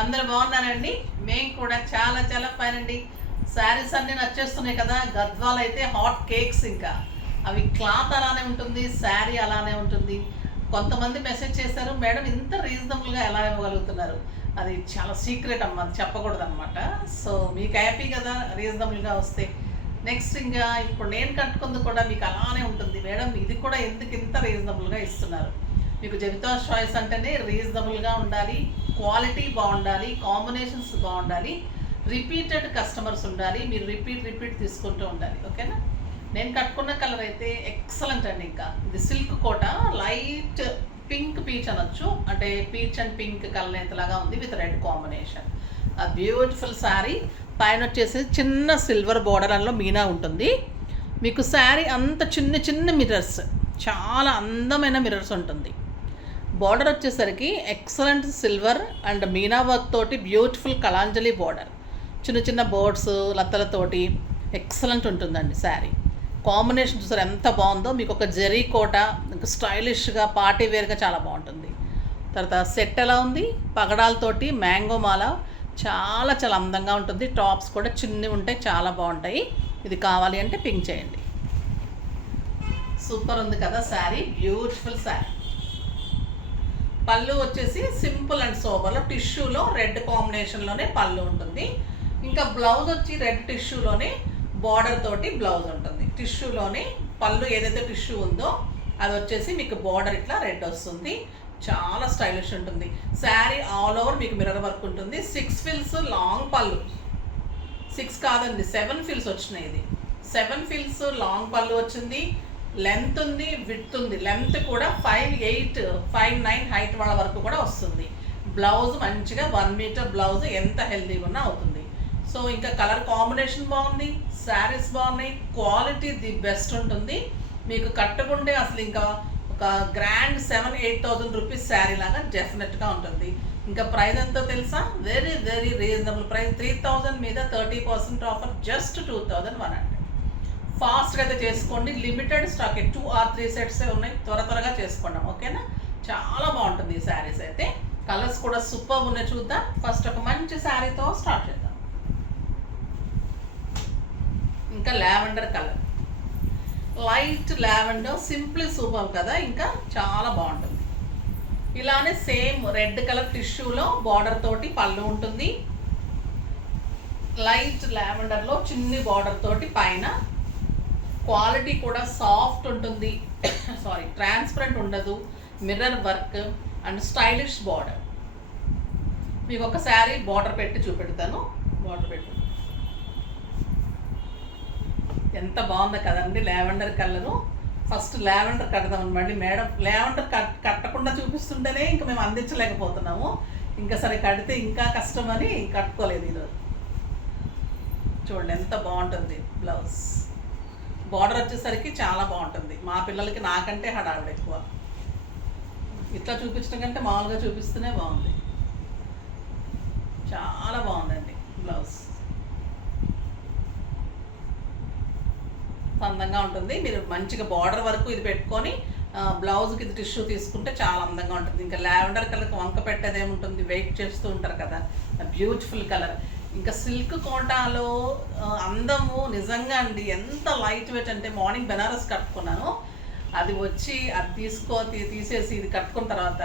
అందరూ బాగున్నారండి. మేము కూడా చాలా చాలా ఫైన్ అండి. శారీస్ అన్నీ నచ్చేస్తున్నాయి కదా. గద్వాలు అయితే హాట్ కేక్స్, ఇంకా అవి క్లాత్ అలానే ఉంటుంది, శారీ అలానే ఉంటుంది. కొంతమంది మెసేజ్ చేశారు, మేడం ఇంత రీజనబుల్గా ఎలా ఇవ్వగలుగుతున్నారు. అది చాలా సీక్రెట్ అమ్మ, అది చెప్పకూడదు అనమాట. సో మీకు హ్యాపీ కదా రీజనబుల్గా వస్తే. నెక్స్ట్ ఇంకా ఇప్పుడు నేను కట్టుకుంది కూడా మీకు అలానే ఉంటుంది. మేడం ఇది కూడా ఎందుకు ఇంత రీజనబుల్గా ఇస్తున్నారు. మీకు జబితాస్ చాయిస్ అంటేనే రీజనబుల్గా ఉండాలి, క్వాలిటీ బాగుండాలి, కాంబినేషన్స్ బాగుండాలి, రిపీటెడ్ కస్టమర్స్ ఉండాలి, మీరు రిపీట్ తీసుకుంటూ ఉండాలి. ఓకేనా. నేను కట్టుకున్న కలర్ అయితే ఎక్సలెంట్ అండి. ఇంకా ఇది సిల్క్ కోట, లైట్ పింక్ పీచ్ అనొచ్చు, అంటే పీచ్ అండ్ పింక్ కలనేతలాగా ఉంది విత్ రెడ్ కాంబినేషన్. ఆ బ్యూటిఫుల్ శారీ పైన వచ్చేసి చిన్న సిల్వర్ బోర్డర్ అందులో మీనా ఉంటుంది. మీకు శారీ అంత చిన్న చిన్న మిర్రర్స్, చాలా అందమైన మిర్రర్స్ ఉంటుంది. బార్డర్ వచ్చేసరికి excellent silver and Meena work తోటి బ్యూటిఫుల్ కళాంజలి బార్డర్, చిన్న చిన్న బోర్డ్స్ లతలతోటి ఎక్సలెంట్ ఉంటుందండి శారీ. కాంబినేషన్ చూసారు ఎంత బాగుందో. మీకు ఒక జరీ కోట, స్టైలిష్గా పార్టీ వేర్గా చాలా బాగుంటుంది. తర్వాత సెట్ ఎలా ఉంది, పగడాలతోటి మ్యాంగో మాల, చాలా చాలా అందంగా ఉంటుంది. టాప్స్ కూడా చిన్నవి ఉంటాయి, చాలా బాగుంటాయి. ఇది కావాలి అంటే పింక్ చేయండి. సూపర్ ఉంది కదా శారీ, బ్యూటిఫుల్ శారీ. పళ్ళు వచ్చేసి సింపుల్ అండ్ సోబర్లో టిష్యూలో రెడ్ కాంబినేషన్లోనే పళ్ళు ఉంటుంది. ఇంకా బ్లౌజ్ వచ్చి రెడ్ టిష్యూలోనే బార్డర్ తోటి బ్లౌజ్ ఉంటుంది. టిష్యూలోనే పళ్ళు ఏదైతే టిష్యూ ఉందో అది వచ్చేసి మీకు బార్డర్ ఇట్లా రెడ్ వస్తుంది. చాలా స్టైలిష్ ఉంటుంది శారీ. ఆల్ ఓవర్ మీకు మిర్రర్ వర్క్ ఉంటుంది. 6 ఫిల్స్ లాంగ్ పళ్ళు, 6 కాదండి 7 ఫిల్స్ వచ్చినాయి. ఇది 7 ఫిల్స్ లాంగ్ పళ్ళు వచ్చింది. లెంత్ ఉంది, విడ్త్ ఉంది. లెంత్ కూడా 5'8", 5'9" హైట్ వాళ్ళ వరకు కూడా వస్తుంది. బ్లౌజ్ మంచిగా 1 మీటర్ బ్లౌజ్ ఎంత హెల్దీగా ఉన్నా అవుతుంది. సో ఇంకా కలర్ కాంబినేషన్ బాగుంది, శారీస్ బాగున్నాయి, క్వాలిటీ ది బెస్ట్ ఉంటుంది. మీకు కట్టుకుంటే అసలు ఇంకా ఒక గ్రాండ్ 7,000-8,000 రూపీస్ శారీ లాగా డెఫినెట్గా ఉంటుంది. ఇంకా ప్రైస్ ఎంతో తెలుసా, వెరీ వెరీ రీజనబుల్ ప్రైస్. 3,000 మీద 30% ఆఫర్, జస్ట్ 2,100. ఫాస్ట్గా అయితే చేసుకోండి. లిమిటెడ్ స్టాక్, 2 or 3 సెట్స్ ఉన్నాయి. త్వరగా చేసుకున్నాం. ఓకేనా. చాలా బాగుంటుంది ఈ శారీస్ అయితే. కలర్స్ కూడా సూపర్ ఉన్నాయి. చూద్దాం. ఫస్ట్ ఒక మంచి శారీతో స్టార్ట్ చేద్దాం. ఇంకా lavender colour, light lavender, simply super కదా. ఇంకా చాలా బాగుంటుంది. ఇలానే సేమ్ రెడ్ కలర్ టిష్యూలో బార్డర్ తోటి పళ్ళు ఉంటుంది. లైట్ లావెండర్లో చిన్ని బార్డర్ తోటి పైన. క్వాలిటీ కూడా సాఫ్ట్ ఉంటుంది, సారీ ట్రాన్స్పరెంట్ ఉండదు. Mirror work and stylish border. మీకు ఒక శారీ బార్డర్ పెట్టి చూపెడతాను. బార్డర్ పెట్టి ఎంత బాగుందో కదండి లావెండర్ కలరు. ఫస్ట్ లావెండర్ కడదాం అనమాట. మేడం లావెండర్ కట్టకుండా చూపిస్తుంటేనే ఇంకా మేము అందించలేకపోతున్నాము. ఇంకా సరే కడితే ఇంకా కష్టం అని కట్టుకోలేదు ఈరోజు. చూడండి ఎంత బాగుంటుంది బ్లౌజ్. బార్డర్ వచ్చేసరికి చాలా బాగుంటుంది. మా పిల్లలకి నాకంటే హడావిడ ఎక్కువ. ఇట్లా చూపించడం కంటే మామూలుగా చూపిస్తూనే బాగుంది. చాలా బాగుందండి బ్లౌజ్, అందంగా ఉంటుంది. మీరు మంచిగా బార్డర్ వరకు ఇది పెట్టుకొని బ్లౌజ్కి ఇది టిష్యూ తీసుకుంటే చాలా అందంగా ఉంటుంది. ఇంకా లావెండర్ కలర్కి వంక పెట్టేది ఏముంటుంది, వెయిట్ చేస్తూ ఉంటారు కదా. Beautiful colour. ఇంకా సిల్క్ కోటాలో అందము నిజంగా అండి. ఎంత లైట్ వెయిట్ అంటే, మార్నింగ్ బెనారస్ కట్టుకున్నాను, అది వచ్చి అది తీసేసి ఇది కట్టుకున్న తర్వాత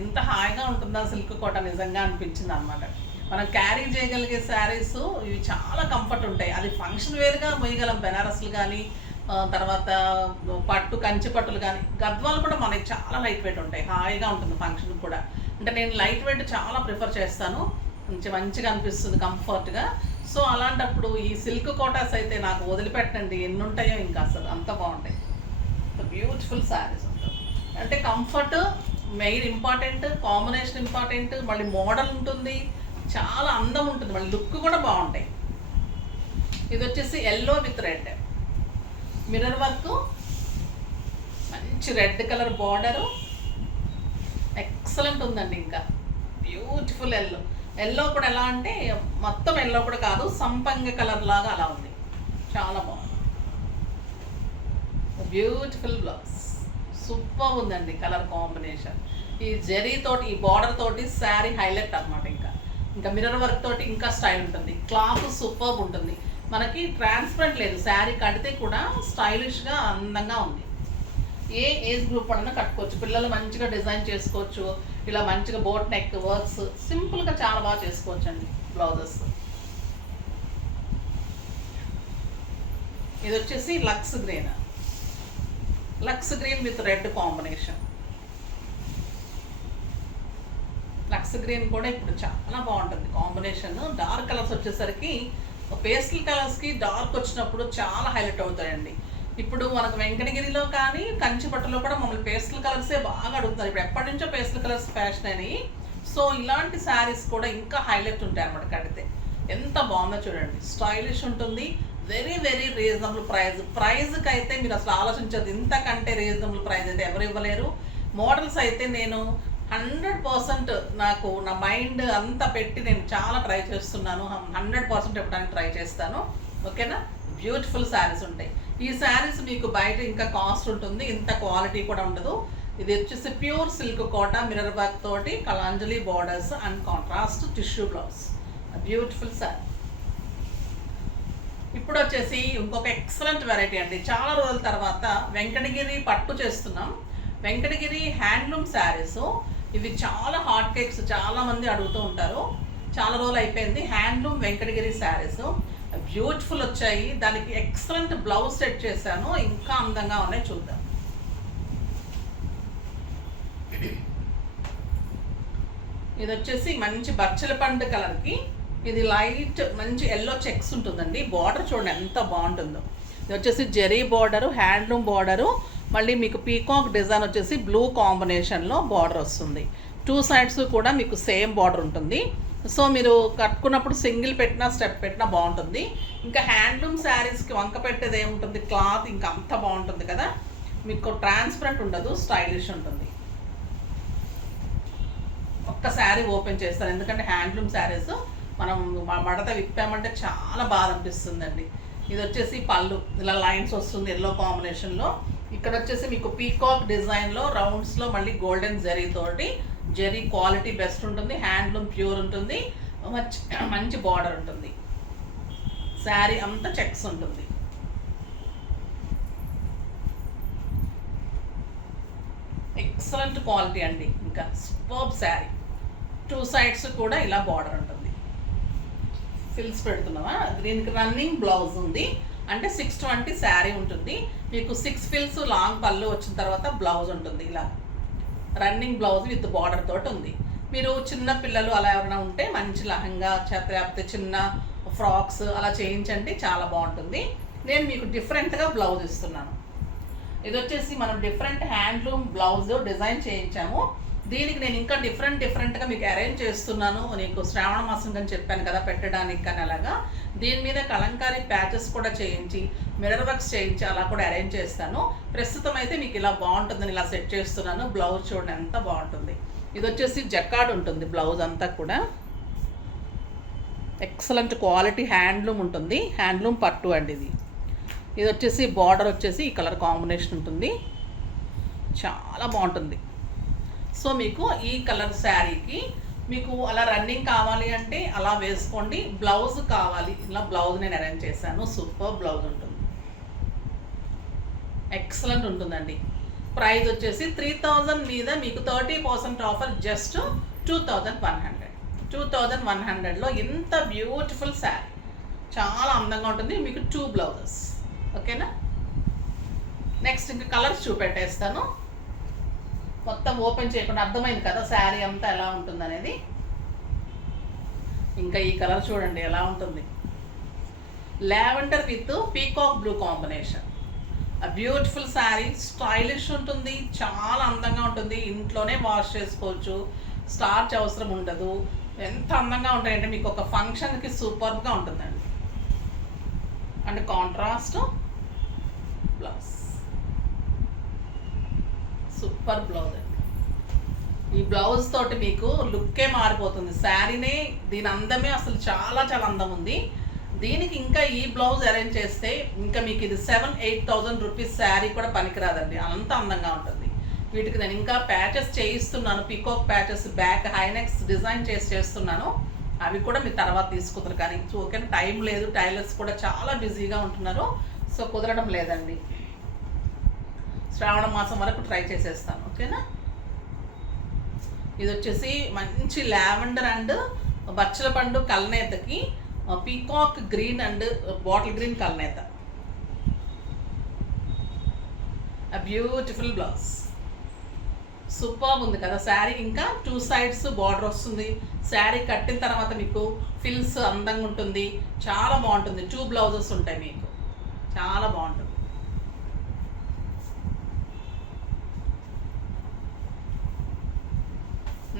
ఎంత హాయిగా ఉంటుందా సిల్క్ కోట నిజంగా అనిపించింది అనమాట. మనం క్యారీ చేయగలిగే శారీస్ ఇవి చాలా కంఫర్ట్ ఉంటాయి. అది ఫంక్షన్ వేర్గా మొయ్యగలం. బెనారస్లు కానీ, తర్వాత పట్టు కంచి పట్టులు కానీ, గద్వాలు కూడా మనకి చాలా లైట్ వెయిట్ ఉంటాయి. హాయిగా ఉంటుంది ఫంక్షన్ కూడా. అంటే నేను లైట్ వెయిట్ చాలా ప్రిఫర్ చేస్తాను. మంచిగా అనిపిస్తుంది, కంఫర్ట్గా. సో అలాంటప్పుడు ఈ సిల్క్ కోటాస్ అయితే నాకు వదిలిపెట్టండి, ఎన్ని ఉంటాయో ఇంకా అసలు అంత బాగుంటాయి. బ్యూటిఫుల్ శారీస్ ఉంటాయి. అంటే comfort main important, combination important, మళ్ళీ మోడల్ ఉంటుంది, చాలా అందం ఉంటుంది, మళ్ళీ లుక్ కూడా బాగుంటాయి. ఇది వచ్చేసి yellow with red mirror work, మంచి రెడ్ కలర్ బార్డరు, ఎక్సలెంట్ ఉందండి. ఇంకా బ్యూటిఫుల్ ఎల్లో. ఎల్లో కూడా ఎలా అంటే మొత్తం ఎల్లో కూడా కాదు, సంపంగ కలర్ లాగా అలా ఉంది. చాలా బాగుంది. బ్యూటిఫుల్ బ్లౌజ్, సూపర్ ఉందండి కలర్ కాంబినేషన్. ఈ జరీ తోటి, ఈ బార్డర్ తోటి శారీ హైలైట్ అనమాట. ఇంకా ఇంకా మిర్రర్ వర్క్ తోటి ఇంకా స్టైల్ ఉంటుంది. క్లాత్ సూపర్బ్ ఉంటుంది. మనకి ట్రాన్స్పరెంట్ లేదు, శారీ కడితే కూడా స్టైలిష్గా అందంగా ఉంది. ఏ ఏజ్ గ్రూప్ పడినా కట్టుకోవచ్చు. పిల్లలు మంచిగా డిజైన్ చేసుకోవచ్చు. ఇలా మంచిగా బోట్ నెక్ వర్క్స్ సింపుల్గా చాలా బాగా చేసుకోవచ్చు అండి బ్లౌజెస్. ఇది వచ్చేసి lux green with red combination. Lux green కూడా ఇప్పుడు చాలా బాగుంటుంది కాంబినేషన్. డార్క్ కలర్స్ వచ్చేసరికి పేస్టల్ కలర్స్కి డార్క్ వచ్చినప్పుడు చాలా హైలైట్ అవుతాయండి. ఇప్పుడు మనకు వెంకటగిరిలో కానీ కంచిపట్టులో కూడా మమ్మల్ని పేస్టల్ కలర్సే బాగా అడుగుతున్నారు. ఇప్పుడు ఎప్పటి నుంచో పేస్టల్ కలర్స్ ఫ్యాషన్ అని. సో ఇలాంటి శారీస్ కూడా ఇంకా హైలైట్ ఉంటాయి అన్నమాట కడితే. ఎంత బాగుందో చూడండి, స్టైలిష్ ఉంటుంది. వెరీ వెరీ రీజనబుల్ ప్రైజ్కి అయితే మీరు అసలు ఆలోచించదు. ఇంతకంటే రీజనబుల్ ప్రైస్ అయితే ఎవరు ఇవ్వలేరు. మోడల్స్ అయితే నేను 100% నాకు నా మైండ్ అంతా పెట్టి నేను చాలా ట్రై చేస్తున్నాను. 100% ఇవ్వడానికి ట్రై చేస్తాను. ఓకేనా? బ్యూటిఫుల్ శారీస్ ఉంటాయి. ఈ శారీస్ మీకు బయట ఇంకా కాస్ట్ ఉంటుంది, ఇంత క్వాలిటీ కూడా ఉండదు. ఇది వచ్చేసి ప్యూర్ సిల్క్ కోట మిర్రర్ వర్క్ తోటి Kalanjali borders and contrast tissue blouse. Beautiful sari. ఇప్పుడు వచ్చేసి ఇంకొక ఎక్సలెంట్ వెరైటీ అండి. చాలా రోజుల తర్వాత వెంకటగిరి పట్టు చేస్తున్నాం. వెంకటగిరి హ్యాండ్లూమ్ శారీస్ ఇవి చాలా హాట్ కేక్స్, చాలా మంది అడుగుతూ ఉంటారు. చాలా రోజులు అయిపోయింది. హ్యాండ్లూమ్ వెంకటగిరి శారీస్ బ్యూటిఫుల్ వచ్చాయి. దానికి ఎక్సలెంట్ బ్లౌజ్ సెట్ చేశాను. ఇంకా అందంగా ఉన్నాయి, చూద్దాం. ఇది వచ్చేసి మంచి బచ్చల పండు కలర్కి ఇది లైట్ మంచి ఎల్లో చెక్స్ ఉంటుందండి. బార్డర్ చూడండి ఎంత బాగుంటుందో. ఇది వచ్చేసి జెరీ బార్డరు, హ్యాండ్లూమ్ బార్డరు, మళ్ళీ మీకు పీకాక్ డిజైన్ వచ్చేసి బ్లూ కాంబినేషన్లో బార్డర్ వస్తుంది. 2 సైడ్స్ కూడా మీకు సేమ్ బార్డర్ ఉంటుంది. సో మీరు కట్టుకున్నప్పుడు సింగిల్ పెట్టినా స్టెప్ పెట్టినా బాగుంటుంది. ఇంకా హ్యాండ్లూమ్ శారీస్కి వంక పెట్టేది ఏముంటుంది, క్లాత్ ఇంకా అంత బాగుంటుంది కదా. మీకు ట్రాన్స్పరెంట్ ఉండదు, స్టైలిష్ ఉంటుంది. ఒక్క శారీ ఓపెన్ చేస్తాను, ఎందుకంటే హ్యాండ్లూమ్ శారీస్ మనం మడత విప్పామంటే చాలా బాధ అనిపిస్తుందండి. ఇది వచ్చేసి పళ్ళు ఇలా లైన్స్ వస్తుంది ఎల్లో కాంబినేషన్లో. ఇక్కడ వచ్చేసి మీకు పీకాక్ డిజైన్లో రౌండ్స్లో మళ్ళీ గోల్డెన్ జరీ తోటి, జరీ క్వాలిటీ బెస్ట్ ఉంటుంది. హ్యాండ్లూమ్ ప్యూర్ ఉంటుంది. మంచి బార్డర్ ఉంటుంది. శారీ అంతా చెక్స్ ఉంటుంది. ఎక్సలెంట్ క్వాలిటీ అండి. ఇంకా సూపర్బ్ శారీ. 2 సైడ్స్ కూడా ఇలా బార్డర్ ఉంటుంది. ఫిల్స్ పెడుతున్నావా? దీనికి రన్నింగ్ బ్లౌజ్ ఉంది. అంటే 620 శారీ ఉంటుంది. మీకు 6 ఫిల్స్ లాంగ్ పళ్ళు వచ్చిన తర్వాత బ్లౌజ్ ఉంటుంది. ఇలా రన్నింగ్ బ్లౌజ్ విత్ బార్డర్ తోటి ఉంది. మీరు చిన్న పిల్లలు అలా ఎవరైనా ఉంటే మంచి లహంగా లేకపోతే చిన్న ఫ్రాక్స్ అలా చేయించండి, చాలా బాగుంటుంది. నేను మీకు డిఫరెంట్గా బ్లౌజ్ ఇస్తున్నాను. ఇది వచ్చేసి మనం డిఫరెంట్ హ్యాండ్లూమ్ బ్లౌజ్ డిజైన్ చేయించాము. దీనికి నేను ఇంకా డిఫరెంట్గా మీకు అరేంజ్ చేస్తున్నాను. నీకు శ్రావణ మాసం అని చెప్పాను కదా పెట్టడానికి కానీ అలాగా. దీని మీద కలంకారీ ప్యాచెస్ కూడా చేయించి మిర్రర్ వర్క్స్ చేయించి అలా కూడా అరేంజ్ చేస్తాను. ప్రస్తుతం అయితే మీకు ఇలా బాగుంటుందని ఇలా సెట్ చేస్తున్నాను. బ్లౌజ్ చూడండి ఎంత బాగుంటుంది. ఇది వచ్చేసి జకార్డ్ ఉంటుంది బ్లౌజ్ అంతా కూడా. ఎక్సలెంట్ క్వాలిటీ హ్యాండ్లూమ్ ఉంటుంది. హ్యాండ్లూమ్ పట్టు అండి ఇది. ఇది వచ్చేసి బార్డర్ వచ్చేసి ఈ కలర్ కాంబినేషన్ ఉంటుంది, చాలా బాగుంటుంది. సో మీకు ఈ కలర్ శారీకి మీకు అలా రన్నింగ్ కావాలి అంటే అలా వేసుకోండి. బ్లౌజ్ కావాలి, ఇలా బ్లౌజ్ నేను అరేంజ్ చేశాను. సూపర్ బ్లౌజ్ ఉంటుంది, ఎక్సలెంట్ ఉంటుందండి. ప్రైస్ వచ్చేసి 3000 మీద మీకు 30% ఆఫర్ జస్ట్ 2100. 2100లో ఇంత బ్యూటిఫుల్ శారీ చాలా అందంగా ఉంటుంది. మీకు 2 బ్లౌజెస్. ఓకేనా? నెక్స్ట్ ఇంకా కలర్స్ చూపెట్టేస్తాను. మొత్తం ఓపెన్ చేయకుండా అర్థమైంది కదా శారీ అంతా ఎలా ఉంటుంది అనేది. ఇంకా ఈ కలర్ చూడండి ఎలా ఉంటుంది. Lavender with peacock blue combination. Beautiful sari, stylish ఉంటుంది, చాలా అందంగా ఉంటుంది. ఇంట్లోనే వాష్ చేసుకోవచ్చు, స్టార్చ్ అవసరం ఉండదు. ఎంత అందంగా ఉంటాయంటే మీకు ఒక ఫంక్షన్కి సూపర్గా ఉంటుందండి. And contrast blouse, super blouse అండి. ఈ బ్లౌజ్ తోటి మీకు లుక్కే మారిపోతుంది శారీనే. దీని అందమే అసలు చాలా చాలా అందం ఉంది. దీనికి ఇంకా ఈ బ్లౌజ్ అరేంజ్ చేస్తే ఇంకా మీకు ఇది 7,000-8,000 రూపీస్ శారీ కూడా పనికిరాదండి, అంత అందంగా ఉంటుంది. వీటికి నేను ఇంకా ప్యాచెస్ చేయిస్తున్నాను. Peacock patches back high necks design చేస్తున్నాను. అవి కూడా మీరు తర్వాత తీసుకుంటారు. కానీ ఓకేనా, టైం లేదు, టైలర్స్ కూడా చాలా బిజీగా ఉంటున్నారు, సో కుదరడం లేదండి. శ్రావణ మాసం వరకు ట్రై చేసేస్తాను. ఓకేనా. ఇది వచ్చేసి మంచి లావెండర్ అండ్ బచ్చల పండు కలనేతకి peacock green and bottle green కలనేత. బ్యూటిఫుల్ బ్లౌజ్, సూపర్ ఉంది కదా శారీ. ఇంకా 2 sides బార్డర్ వస్తుంది. శారీ కట్టిన తర్వాత మీకు ఫిల్స్ అందంగా ఉంటుంది, చాలా బాగుంటుంది. 2 blouses ఉంటాయి మీకు, చాలా బాగుంటుంది.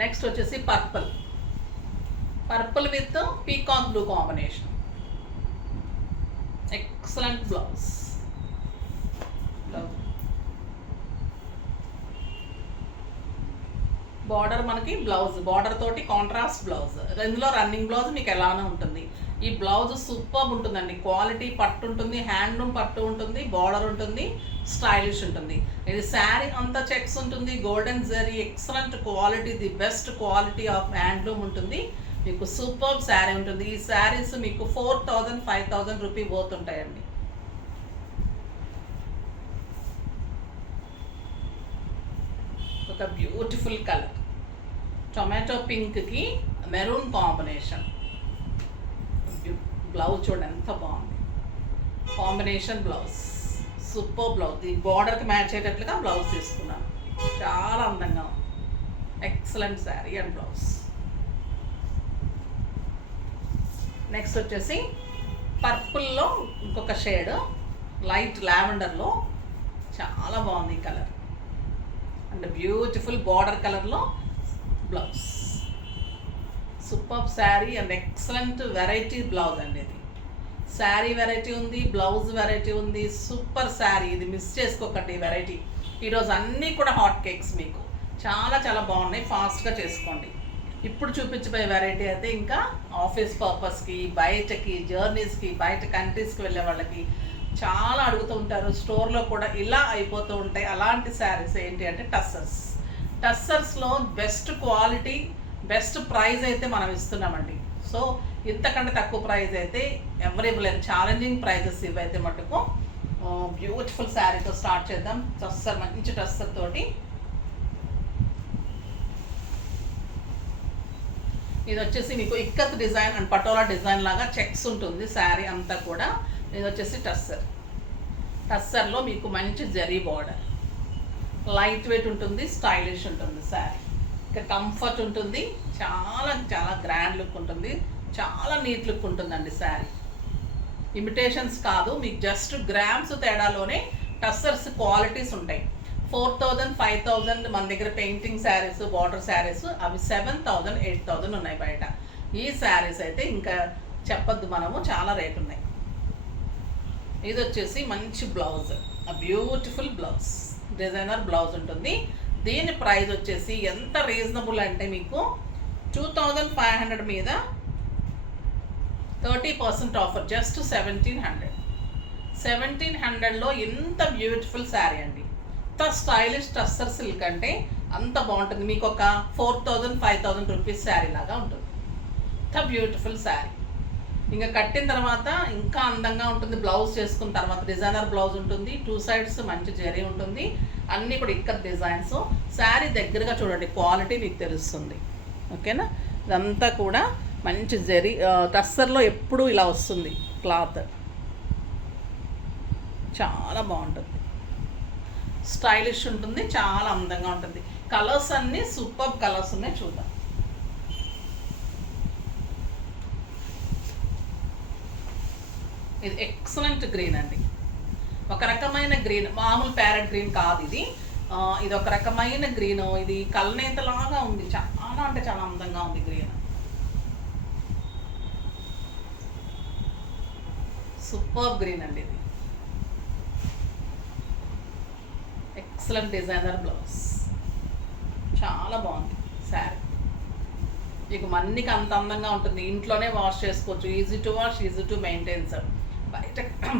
నెక్స్ట్ వచ్చేసి purple with peacock blue combination. Excellent blouse. Border మనకి బ్లౌజ్ బార్డర్ తోటి కాంట్రాస్ట్ బ్లౌజ్. ఇందులో రన్నింగ్ బ్లౌజ్ మీకు ఎలానే ఉంటుంది. ఈ బ్లౌజ్ సూపర్ ఉంటుందండి, క్వాలిటీ పట్టు ఉంటుంది, హ్యాండ్లూమ్ పట్టు ఉంటుంది, బార్డర్ ఉంటుంది, స్టైలిష్ ఉంటుంది. ఇది శారీ అంతా చెక్స్ ఉంటుంది, golden zari, excellent quality, the best quality of handloom ఉంటుంది మీకు. సూపర్ శారీ ఉంటుంది. ఈ శారీస్ మీకు 4,000 5,000 రూపీ వర్త్ ఉంటాయండి. ఒక బ్యూటిఫుల్ కలర్, టొమాటో పింక్కి మెరూన్ కాంబినేషన్. బ్లౌజ్ చూడండి ఎంత బాగుంది, కాంబినేషన్ బ్లౌజ్, సూపర్ బ్లౌజ్. ఈ బార్డర్కి మ్యాచ్ అయ్యేటట్లుగా బ్లౌజ్ తీసుకున్నాను, చాలా అందంగా ఉంది. Excellent sari and blouse. Next వచ్చేసి పర్పుల్లో ఇంకొక షేడ్, లైట్ లావెండర్లో, చాలా బాగుంది ఈ కలర్ అండ్ బ్యూటిఫుల్ బార్డర్ కలర్లో blouse. Super sari and excellent variety blouse అండి. ఇది శారీ వెరైటీ ఉంది, బ్లౌజ్ వెరైటీ ఉంది, సూపర్ శారీ. ఇది మిస్ చేసుకోకండి వెరైటీ. ఈరోజు అన్నీ కూడా హాట్ కేక్స్ మీకు చాలా చాలా బాగున్నాయి, ఫాస్ట్గా చేసుకోండి. ఇప్పుడు చూపించబోయే వెరైటీ అయితే ఇంకా ఆఫీస్ పర్పస్కి, బయటకి, జర్నీస్కి, బయట కంట్రీస్కి వెళ్ళే వాళ్ళకి చాలా అడుగుతూ ఉంటారు. స్టోర్లో కూడా ఇలా అయిపోతూ ఉంటాయి. అలాంటి శారీస్ ఏంటి అంటే టస్సర్స్లో బెస్ట్ క్వాలిటీ, బెస్ట్ ప్రైస్ అయితే మనం ఇస్తున్నామండి. సో ఇంతకంటే తక్కువ ప్రైస్ అయితే ఎవరైనా లేదు, ఛాలెంజింగ్ ప్రైజెస్ ఇవైతే మటుకు. బ్యూటిఫుల్ శారీతో స్టార్ట్ చేద్దాం. టస్సర్, మంచి టస్సర్ తోటి. ఇది వచ్చేసి మీకు ikat design and patola design లాగా చెక్స్ ఉంటుంది శారీ అంతా కూడా. ఇది వచ్చేసి టస్సర్లో మీకు మంచి జరీ బార్డర్, లైట్ వెయిట్ ఉంటుంది, స్టైలిష్ ఉంటుంది శారీ. ఇంకా కంఫర్ట్ ఉంటుంది, చాలా చాలా గ్రాండ్ లుక్ ఉంటుంది, చాలా నీట్ లుక్ ఉంటుందండి శారీ. ఇమిటేషన్స్ కాదు, మీకు జస్ట్ గ్రామ్స్ తేడాలోనే టస్సర్స్ క్వాలిటీస్ ఉంటాయి. 4,000 5,000 మన దగ్గర పెయింటింగ్ శారీస్, బార్డర్ శారీస్ అవి 7,000 8,000 ఉన్నాయి బయట. ఈ శారీస్ అయితే ఇంకా చెప్పొద్దు మనము, చాలా రేట్ ఉన్నాయి. ఇది వచ్చేసి మంచి blouse, beautiful blouse, designer blouse ఉంటుంది. దీని ప్రైస్ వచ్చేసి ఎంత రీజనబుల్ అంటే మీకు 2,500 మీద 30% ఆఫర్, జస్ట్ 1,700. 1,700లో ఎంత బ్యూటిఫుల్ శారీ అండి. అంత స్టైలిష్ టస్సర్ సిల్క్ అంటే అంత బాగుంటుంది. మీకు ఒక 4,000 5,000 రూపీస్ శారీ లాగా ఉంటుంది. అంత బ్యూటిఫుల్ శారీ. ఇంకా కట్టిన తర్వాత ఇంకా అందంగా ఉంటుంది. బ్లౌజ్ చేసుకున్న తర్వాత డిజైనర్ బ్లౌజ్ ఉంటుంది, 2 sides మంచి జరీ ఉంటుంది, అన్నీ కూడా ఇక్కత్ డిజైన్స్. శారీ దగ్గరగా చూడండి, క్వాలిటీ మీకు తెలుస్తుంది. ఓకేనా. ఇదంతా కూడా మంచి జరీ, టస్సర్లో ఎప్పుడూ ఇలా వస్తుంది క్లాత్, చాలా బాగుంటుంది, స్టైలిష్ ఉంటుంది, చాలా అందంగా ఉంటుంది. కలర్స్ అన్నీ సూపర్ కలర్స్ ఉన్నాయి, చూద్దాం. ఇది ఎక్సలెంట్ గ్రీన్ అండి, ఒక రకమైన గ్రీన్, మామూలు ప్యారెట్ గ్రీన్ కాదు ఇది. ఇది ఒక రకమైన గ్రీన్, ఇది కల్నేతలాగా ఉంది, చాలా అంటే చాలా అందంగా ఉంది గ్రీన్. సూపర్ గ్రీన్ అండి ఇది. ఎక్సలెంట్ డిజైనర్ బ్లౌజ్, చాలా బాగుంది శారీ. మీకు మన్నికి అంత అందంగా ఉంటుంది, ఇంట్లోనే వాష్ చేసుకోవచ్చు, easy to wash, easy to maintain. Sir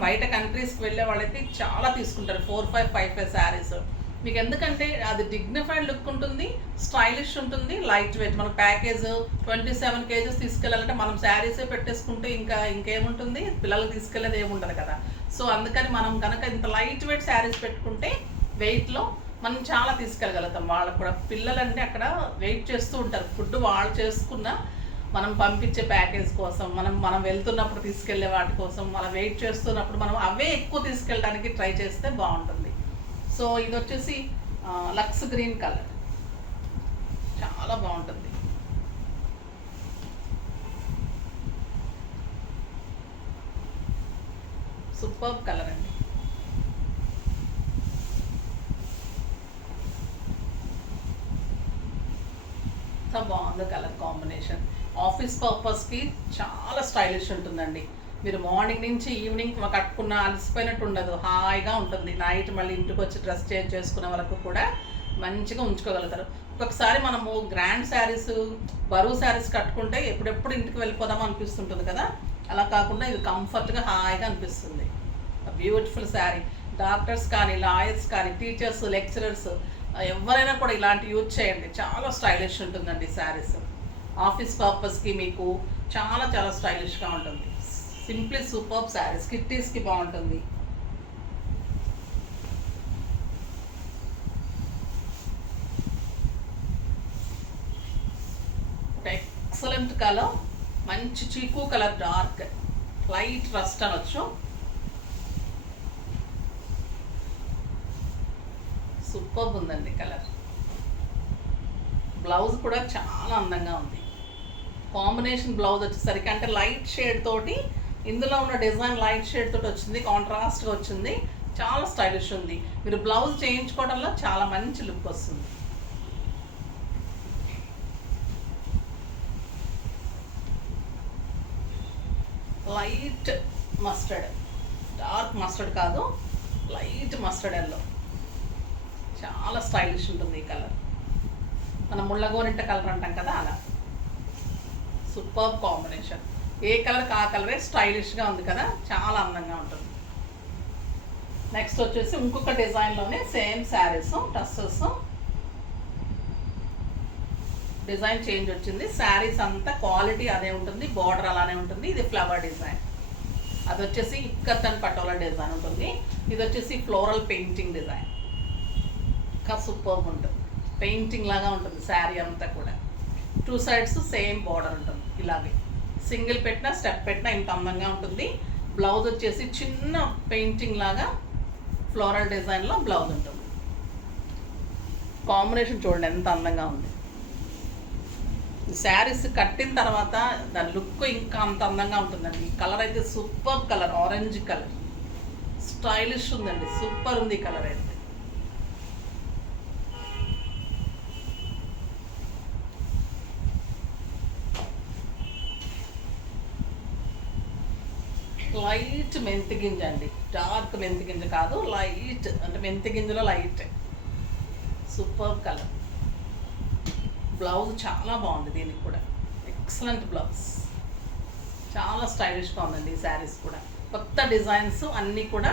బయట కంట్రీస్కి వెళ్ళే వాళ్ళైతే చాలా తీసుకుంటారు, 4 5 5 5 శారీస్. మీకు ఎందుకంటే అది డిగ్నిఫైడ్ లుక్ ఉంటుంది, స్టైలిష్ ఉంటుంది, లైట్ వెయిట్. మనకు ప్యాకేజ్ 27 కేజెస్ తీసుకెళ్ళాలంటే మనం శారీసే పెట్టేసుకుంటే ఇంకేముంటుంది, పిల్లలకు తీసుకెళ్ళేది ఏముండదు కదా. సో అందుకని మనం కనుక ఇంత లైట్ వెయిట్ శారీస్ పెట్టుకుంటే వెయిట్లో మనం చాలా తీసుకెళ్ళగలుగుతాం. వాళ్ళకు కూడా పిల్లలంటే అక్కడ వెయిట్ చేస్తూ ఉంటారు, ఫుడ్ వాళ్ళు చేసుకున్న మనం పంపించే ప్యాకేజ్ కోసం, మనం వెళ్తున్నప్పుడు తీసుకెళ్లే వాటి కోసం, మనం వెయిట్ చేస్తున్నప్పుడు మనం అవే ఎక్కువ తీసుకెళ్ళడానికి ట్రై చేస్తే బాగుంటుంది. సో ఇది వచ్చేసి లక్స్ గ్రీన్ కలర్, చాలా బాగుంటుంది. సూపర్ కలర్ అండి. బాగుంది కలర్ కాంబినేషన్. ఆఫీస్ పర్పస్కి చాలా స్టైలిష్ ఉంటుందండి. మీరు మార్నింగ్ నుంచి ఈవినింగ్ కట్టుకున్న అలసిపోయినట్టు ఉండదు, హాయిగా ఉంటుంది. నైట్ మళ్ళీ ఇంటికి వచ్చి డ్రెస్ చేంజ్ చేసుకునే వరకు కూడా మంచిగా ఉంచుకోగలుగుతారు. ఒక్కొక్కసారి మనము గ్రాండ్ శారీస్, బరువు శారీస్ కట్టుకుంటే ఎప్పుడెప్పుడు ఇంటికి వెళ్ళిపోదామో అనిపిస్తుంటుంది కదా, అలా కాకుండా ఇది కంఫర్ట్గా హాయిగా అనిపిస్తుంది. బ్యూటిఫుల్ శారీ. డాక్టర్స్ కానీ, లాయర్స్ కానీ, టీచర్స్, లెక్చరర్స్ ఎవరైనా కూడా ఇలాంటి యూజ్ చేయండి, చాలా స్టైలిష్ ఉంటుందండి శారీస్. ఆఫీస్ పర్పస్కి మీకు చాలా చాలా స్టైలిష్గా ఉంటుంది. సింప్లీ సూపర్ శారీస్, కిట్టీస్కి బాగుంటుంది. ఎక్సలెంట్ కలర్, మంచి చీకు కలర్, డార్క్ లైట్ రస్ట్ అనొచ్చు. సూపర్ ఉందండి కలర్. బ్లౌజ్ కూడా చాలా అందంగా ఉంది. కాంబినేషన్ బ్లౌజ్ వచ్చేసరికి అంటే లైట్ షేడ్ తోటి, ఇందులో ఉన్న డిజైన్ లైట్ షేడ్ తోటి వచ్చింది, కాంట్రాస్ట్గా వచ్చింది, చాలా స్టైలిష్ ఉంది. మీరు బ్లౌజ్ చేయించుకోవడంలో చాలా మంచి లుక్ వస్తుంది. లైట్ మస్టర్డ్, డార్క్ మస్టర్డ్ కాదు, లైట్ మస్టర్డ్ ఎల్లో, చాలా స్టైలిష్ ఉంటుంది ఈ కలర్. మనం ముళ్ళగోరింట కలర్ అంటాం కదా, అలా సూపర్ కాంబినేషన్. ఏ కలర్కి ఆ కలరే స్టైలిష్గా ఉంది కదా, చాలా అందంగా ఉంటుంది. నెక్స్ట్ వచ్చేసి ఇంకొక డిజైన్లోనే సేమ్ శారీస్, టస్సెస్, డిజైన్ చేంజ్ వచ్చింది. శారీస్ అంతా క్వాలిటీ అదే ఉంటుంది, బార్డర్ అలానే ఉంటుంది. ఇది ఫ్లవర్ డిజైన్, అది వచ్చేసి ఇక్కత్ అండ్ పటోలా డిజైన్ ఉంటుంది. ఇది వచ్చేసి ఫ్లోరల్ పెయింటింగ్ డిజైన్, ఇంకా సూపర్ ఉంటుంది. పెయింటింగ్ లాగా ఉంటుంది శారీ అంతా కూడా. 2 సైడ్స్ సేమ్ బార్డర్ ఉంటుంది. ఇలాగే సింగిల్ పెట్టినా స్టెప్ పెట్టినా ఇంత అందంగా ఉంటుంది. బ్లౌజ్ వచ్చేసి చిన్న పెయింటింగ్ లాగా ఫ్లోరల్ డిజైన్లో బ్లౌజ్ ఉంటుంది. కాంబినేషన్ చూడండి ఎంత అందంగా ఉంది. శారీస్ కట్టిన తర్వాత దాని లుక్ ఇంకా అంత అందంగా ఉంటుందండి. ఈ కలర్ అయితే super colour, orange colour, stylish ఉందండి, సూపర్ ఉంది ఈ కలర్ అయితే. లైట్ మెంతి గింజ అండి, డార్క్ మెంతి గింజ కాదు, లైట్ అంటే మెంతి గింజలో లైట్, సూపర్ కలర్. బ్లౌజ్ చాలా బాగుంది, దీనికి కూడా ఎక్సలెంట్ బ్లౌజ్, చాలా స్టైలిష్గా ఉందండి ఈ శారీస్ కూడా. కొత్త డిజైన్స్ అన్నీ కూడా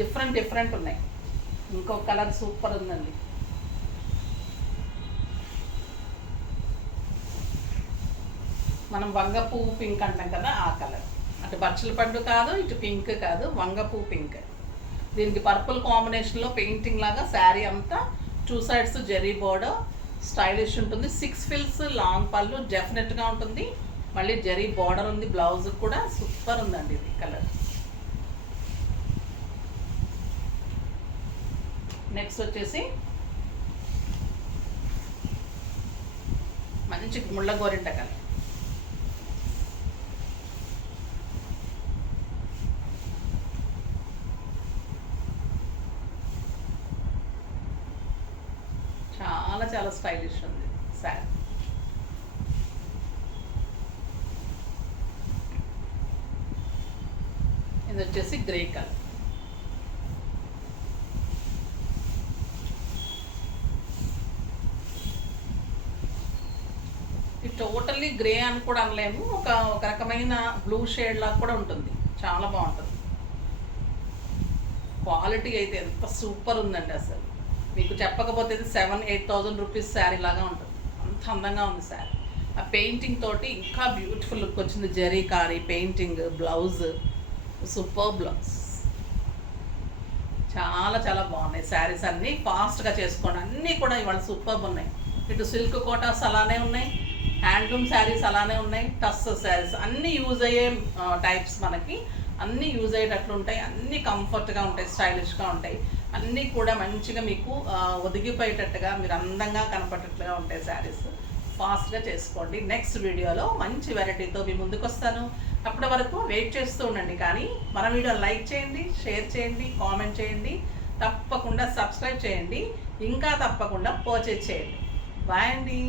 డిఫరెంట్ ఉన్నాయి. ఇంకో కలర్ సూపర్ ఉందండి. మనం వంగపూ పింక్ అంటాం కదా, ఆ కలర్. అటు బచ్చల పండు కాదు, ఇటు పింక్ కాదు, వంగపూ పింక్. దీనికి పర్పుల్ కాంబినేషన్లో పెయింటింగ్ లాగా శారీ అంతా 2 సైడ్స్ జెరీ బోర్డర్, స్టైలిష్ ఉంటుంది. 6 ఫిల్స్ లాంగ్ పళ్ళు డెఫినెట్గా ఉంటుంది. మళ్ళీ జెరీ బార్డర్ ఉంది, బ్లౌజ్ కూడా సూపర్ ఉందండి ఇది కలర్. నెక్స్ట్ వచ్చేసి మంచి ముళ్ళ గోరింట కలర్, చాలా చాలా స్టైలిష్ ఉంది శారీ. ఇది వచ్చేసి గ్రే కలర్. ఇది టోటల్లీ గ్రే అని కూడా అనలేము, ఒక రకమైన బ్లూ షేడ్ లాగా కూడా ఉంటుంది, చాలా బాగుంటుంది. క్వాలిటీ అయితే ఎంత సూపర్ ఉందండి అసలు. మీకు చెప్పకపోతే ఇది 7,000-8,000 రూపీస్ శారీ లాగా ఉంటుంది. అంత అందంగా ఉంది శారీ. ఆ పెయింటింగ్ తోటి ఇంకా బ్యూటిఫుల్ లుక్ వచ్చింది. జరీ కానీ పెయింటింగ్, బ్లౌజ్ సూపర్ బ్లౌజ్. చాలా చాలా బాగున్నాయి శారీస్ అన్నీ. ఫాస్ట్గా చేసుకోండి. అన్నీ కూడా ఇవాళ సూపర్బ్ ఉన్నాయి. ఇటు సిల్క్ కోటాస్ అలానే ఉన్నాయి, హ్యాండ్లూమ్ శారీస్ అలానే ఉన్నాయి, టస్ శారీస్ అన్నీ యూజ్ అయ్యే టైప్స్. మనకి అన్నీ యూజ్ అయ్యేటట్లు ఉంటాయి. అన్నీ కంఫర్ట్గా ఉంటాయి, స్టైలిష్గా ఉంటాయి. అన్నీ కూడా మంచిగా మీకు ఒదిగిపోయేటట్టుగా, మీరు అందంగా కనపడేటట్లుగా ఉంటాయి శారీస్. ఫాస్ట్గా చేసుకోండి. నెక్స్ట్ వీడియోలో మంచి వెరైటీతో మీ ముందుకు వస్తాను. అప్పటి వరకు వెయిట్ చేస్తూ ఉండండి. కానీ మన వీడియో లైక్ చేయండి, షేర్ చేయండి, కామెంట్ చేయండి, తప్పకుండా సబ్స్క్రైబ్ చేయండి, ఇంకా తప్పకుండా పర్చేజ్ చేయండి. బాయ్ అండి.